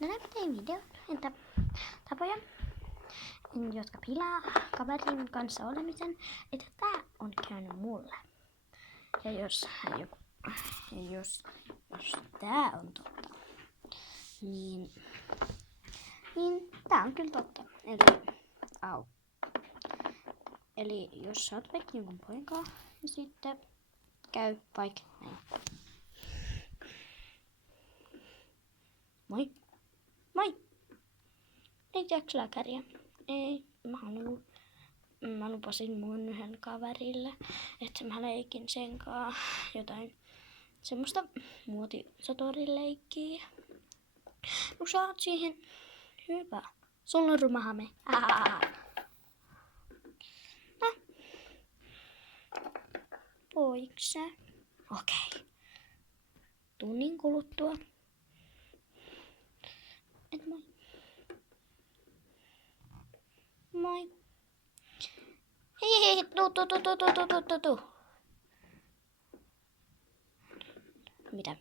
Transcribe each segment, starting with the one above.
Tänään tein videon, entä tapoja, jotka pilaa kaverin kanssa olemisen, että tää on käynyt mulle. Ja jos tää on totta, niin tää on kyllä totta. Eli jos sä oot vaikka jonkun poikaa, niin sitten käy vaikka näin. Moi! Moi! Leikkiäks lääkäriä? Ei, mä lupasin mun yhden kaverille, että mä leikin sen kanssa jotain semmoista muotisotorileikkiä. No sä oot siihen hyvä. Sulla on ruma hame. Voiks sä? Okei. Tunnin kuluttua. Et moi. Moi. Hei, tuu. Mitä?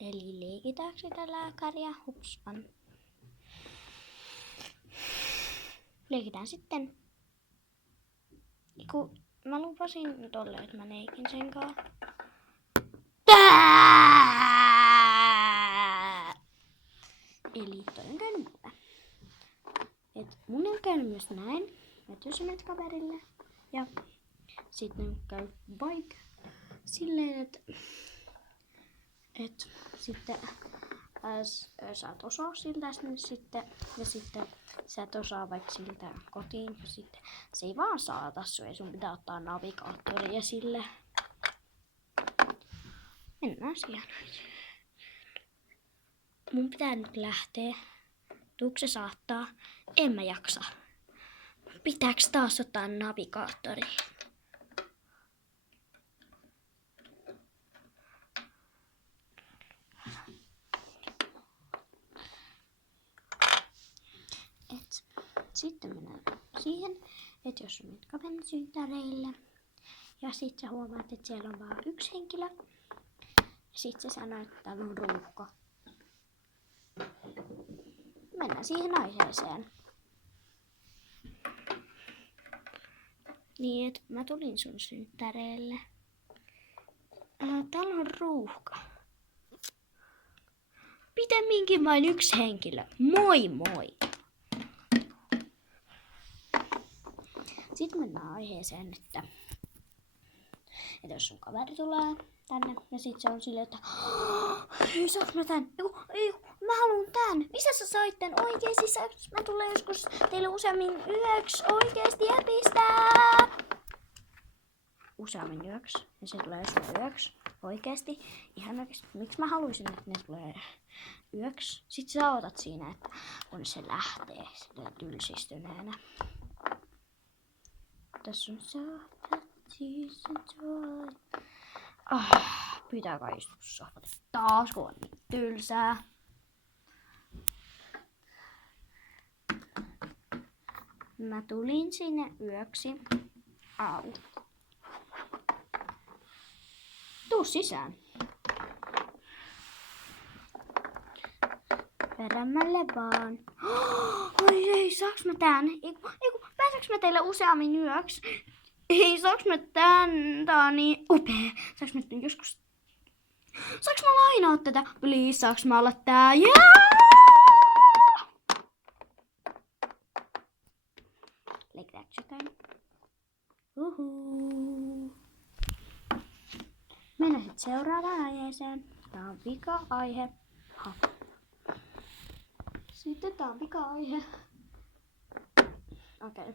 Eli leikitäänkö sitä lääkäriä? Hupspan. Leikitään sitten. Kun mä lupasin tolle, että mä leikin sen kanssa. Eli toi on käynyt mulle. Et mun on käynyt myös näin, että jos sä menet kaverille ja sitten käy vaikka silleen, että sitten sä et osaa siltä ja sitten sä et osaa vaikka siltä kotiin ja sitten se ei vaan saata sua ja sun pitää ottaa navigaattori ja sille. Mennään siihen. Mun pitää nyt lähteä. Tuuko se saattaa? En mä jaksa. Pitääks taas ottaa navigaattori? Sitten mennään siihen, että jos menet kaverin synttäreille ja sit sä huomaat, että siellä on vaan yksi henkilö. Sit sä sanoo, että täällä on ruuhka. Mennään siihen aiheeseen. Niin, että mä tulin sun synttäreille. Täällä on ruuhka. Pitemminkin vain yksi henkilö. Moi moi! Sitten mennään aiheeseen, että jos sun kaveri tulee tänne ja sit se on silleen, että saaks mä tän? Ei, mä haluun tän. Missä sä sait tän? Oikeesti saaks mä tulla joskus teille useammin yöksi? Oikeesti jäpistää! Useammin yöksi? Ja se tulee joskus yöksi? Oikeesti? Ihan oikeesti. Miksi mä haluaisin, että ne tulee yöksi? Sit sä otat siinä, että kun se lähtee sitä tylsistyneenä. Tässä on siis joy. Pitää kai istua sohvalle taas, kun on niin tylsää. Mä tulin sinne yöksi. Au. Tuu sisään. Perämmälle vaan. Oi ei, saaks mä tän? Eiku, pääseks mä teille useammin yöksi? Ei, saaks mä tän? Tää on niin upea. Saaks mä joskus... Saaks mä lainaa tätä? Please, saaks mä olla tää? Leikitäänkö jotain? Mennään sit seuraavaan aiheeseen. Tää on vika-aihe. Sitten tää on vika-aihe. Okei.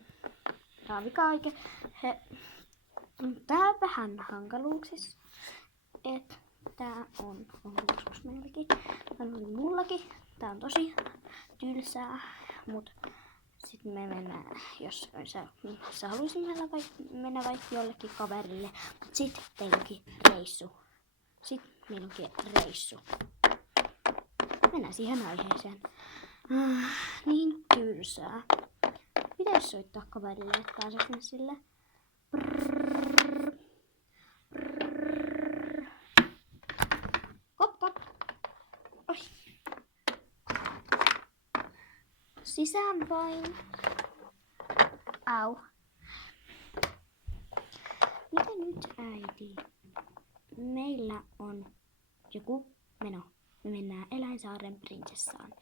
Tää on vika-aihe. Tää on vähän hankaluuksissa. Tää on joskus meilläkin. Mullakin. Tää on tosi tylsää. Mut sit me mennään, jos sä haluaisit mennä vaikka jollekin kaverille. Mut sit teilläkin reissu. Mennään siihen aiheeseen. Niin tylsää. Pitäis soittaa kaverille, että pääseks me sille? Kop. Oi. sisään vain. Au. Mitä nyt, äiti? Meillä on joku meno. Me mennään Eläinsaaren prinsessaan.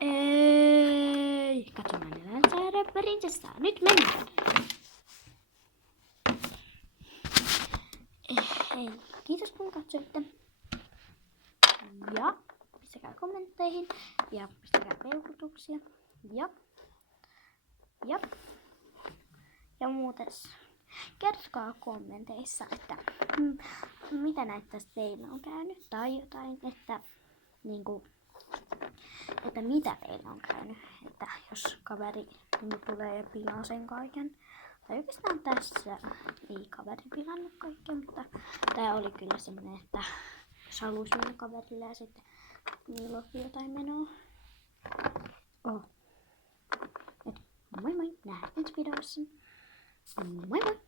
Ei! Katsomaan Eläinsaaren prinsessaan. Nyt mennään! Hei, kiitos kun katsoitte. Ja pistäkää kommentteihin. Ja pistäkää peukutuksia. Ja muuten kertokaa kommenteissa, että mitä näitä teillä on käynyt. Tai jotain, että että mitä teillä on käynyt. Että jos kaveri tulee ja pilaa sen kaiken. Tai oikeastaan tässä ei kaveri pilannut kaikkea, mutta tää oli kyllä semmonen, että jos haluaisi mennä kaverille ja sitten niillä on jotain menoa. Et moi moi, nähdään ensi videossa. Moi moi!